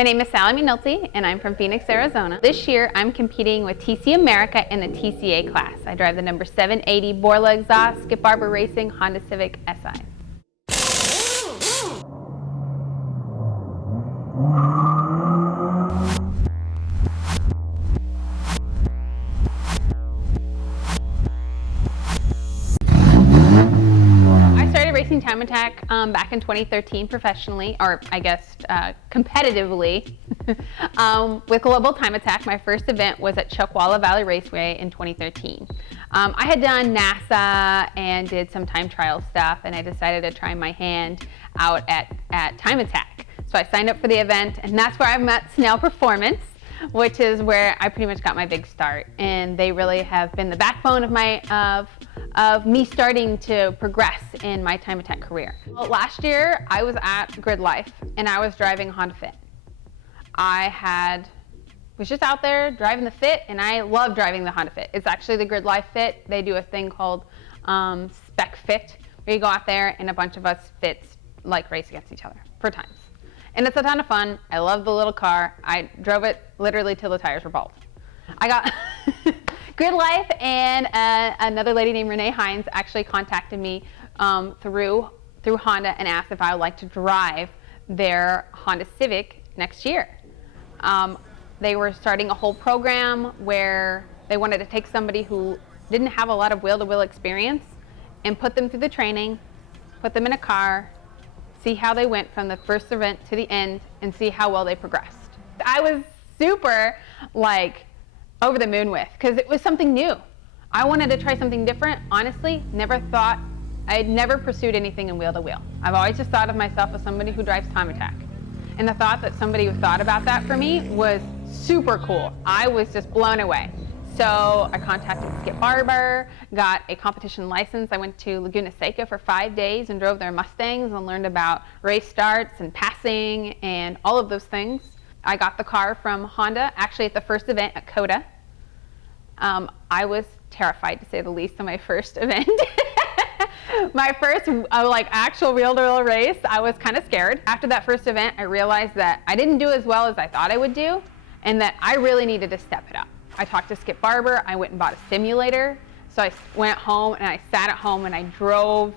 My name is Sally McNulty, and I'm from Phoenix, Arizona. This year, I'm competing with TC America in the TCA class. I drive the number 780 Borla exhaust, Skip Barber Racing Honda Civic Si. Racing time attack back in 2013 professionally, or I guess competitively, with Global Time Attack. My first event was at Chuckwalla Valley Raceway in 2013. I had done NASA and did some time trial stuff, and I decided to try my hand out at time attack. So I signed up for the event, and that's where I met Snail Performance, which is where I pretty much got my big start. And they really have been the backbone of me starting to progress in my time attack career. Well, last year I was at Grid Life and I was driving Honda Fit. Was just out there driving the Fit, and I love driving the Honda Fit. It's actually the Grid Life Fit. They do a thing called Spec Fit, where you go out there and a bunch of us Fits like race against each other for times. And it's a ton of fun. I love the little car. I drove it literally till the tires were bald. I got Grid Life and another lady named Renee Hines actually contacted me through Honda and asked if I would like to drive their Honda Civic next year. They were starting a whole program where they wanted to take somebody who didn't have a lot of wheel-to-wheel experience and put them through the training, put them in a car, see how they went from the first event to the end, and see how well they progressed. I was super over the moon with, because it was something new. I wanted to try something different. Honestly, I had never pursued anything in wheel-to-wheel. I've always just thought of myself as somebody who drives time attack. And the thought that somebody thought about that for me was super cool. I was just blown away. So I contacted Skip Barber, got a competition license. I went to Laguna Seca for 5 days and drove their Mustangs and learned about race starts and passing and all of those things. I got the car from Honda, actually at the first event at COTA. I was terrified, to say the least, of my first event. My first actual wheel-to-wheel race, I was kind of scared. After that first event, I realized that I didn't do as well as I thought I would do, and that I really needed to step it up. I talked to Skip Barber. I went and bought a simulator. So I went home and I sat at home and I drove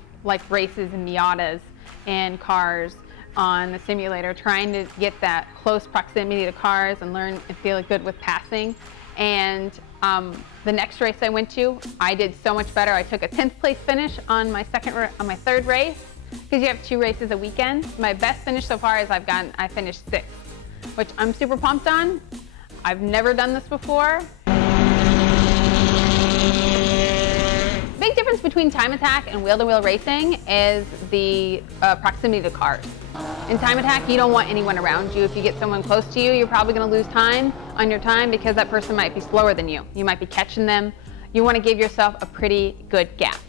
races and Miatas and cars on the simulator, trying to get that close proximity to cars and learn and feel good with passing. And the next race I went to, I did so much better. I took a 10th place finish on my third race, because you have 2 races a weekend. My best finish so far is I finished 6th, which I'm super pumped on. I've never done this before. Big difference between time attack and wheel-to-wheel racing is the proximity to cars. In time attack, you don't want anyone around you. If you get someone close to you, you're probably going to lose time on your time, because that person might be slower than you. You might be catching them. You want to give yourself a pretty good gap,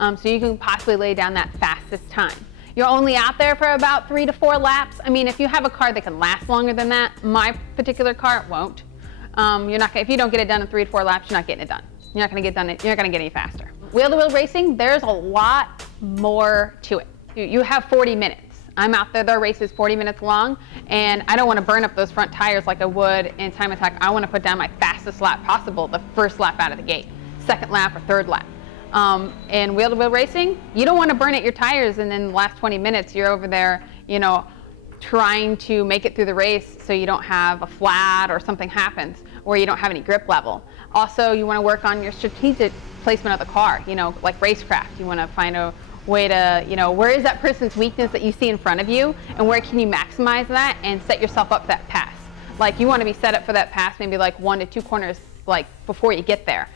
so you can possibly lay down that fastest time. You're only out there for about 3 to 4 laps. I mean, if you have a car that can last longer than that, my particular car won't. If you don't get it done in 3 to 4 laps, you're not getting it done. You're not going to get done. You're not going to get any faster. Wheel-to-wheel racing, there's a lot more to it. You have 40 minutes. I'm out there, their race is 40 minutes long, and I don't want to burn up those front tires like I would in time attack. I want to put down my fastest lap possible, the first lap out of the gate, second lap or third lap. In wheel-to-wheel racing, you don't want to burn out your tires, and then the last 20 minutes you're over there, trying to make it through the race so you don't have a flat or something happens, or you don't have any grip level. Also, you want to work on your strategic placement of the car, like racecraft. You want to find a way to, where is that person's weakness that you see in front of you, and where can you maximize that and set yourself up for that pass. You want to be set up for that pass maybe 1 to 2 corners before you get there.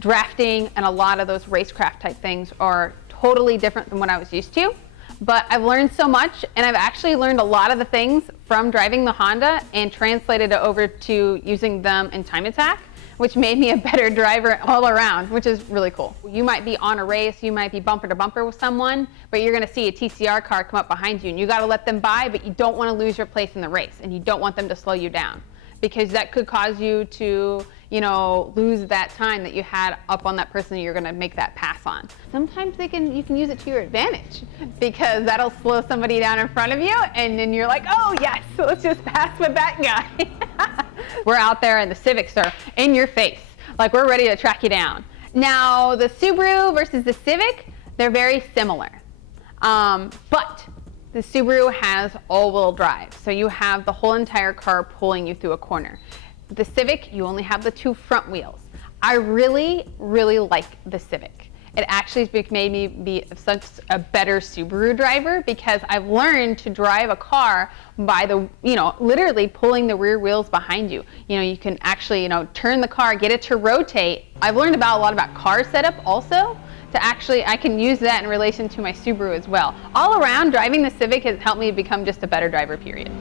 Drafting and a lot of those racecraft type things are totally different than what I was used to. But I've learned so much, and I've actually learned a lot of the things from driving the Honda and translated it over to using them in time attack, which made me a better driver all around, which is really cool. You might be on a race, you might be bumper to bumper with someone, but you're gonna see a TCR car come up behind you, and you gotta let them by, but you don't wanna lose your place in the race, and you don't want them to slow you down. because that could cause you to, you know, lose that time that you had up on that person that you're gonna make that pass on. Sometimes you can use it to your advantage, because that'll slow somebody down in front of you, and then you're like, oh yes, so let's just pass with that guy. We're out there and the Civics are in your face, like we're ready to track you down. Now, the Subaru versus the Civic, they're very similar, but the Subaru has all-wheel drive, so you have the whole entire car pulling you through a corner. The Civic, you only have the 2 front wheels. I really, really like the Civic. It actually made me be such a better Subaru driver, because I've learned to drive a car by the, you know, literally pulling the rear wheels behind you. You know, you can actually, you know, turn the car, get it to rotate. I've learned a lot about car setup also. To actually, I can use that in relation to my Subaru as well. All around, driving the Civic has helped me become just a better driver, period.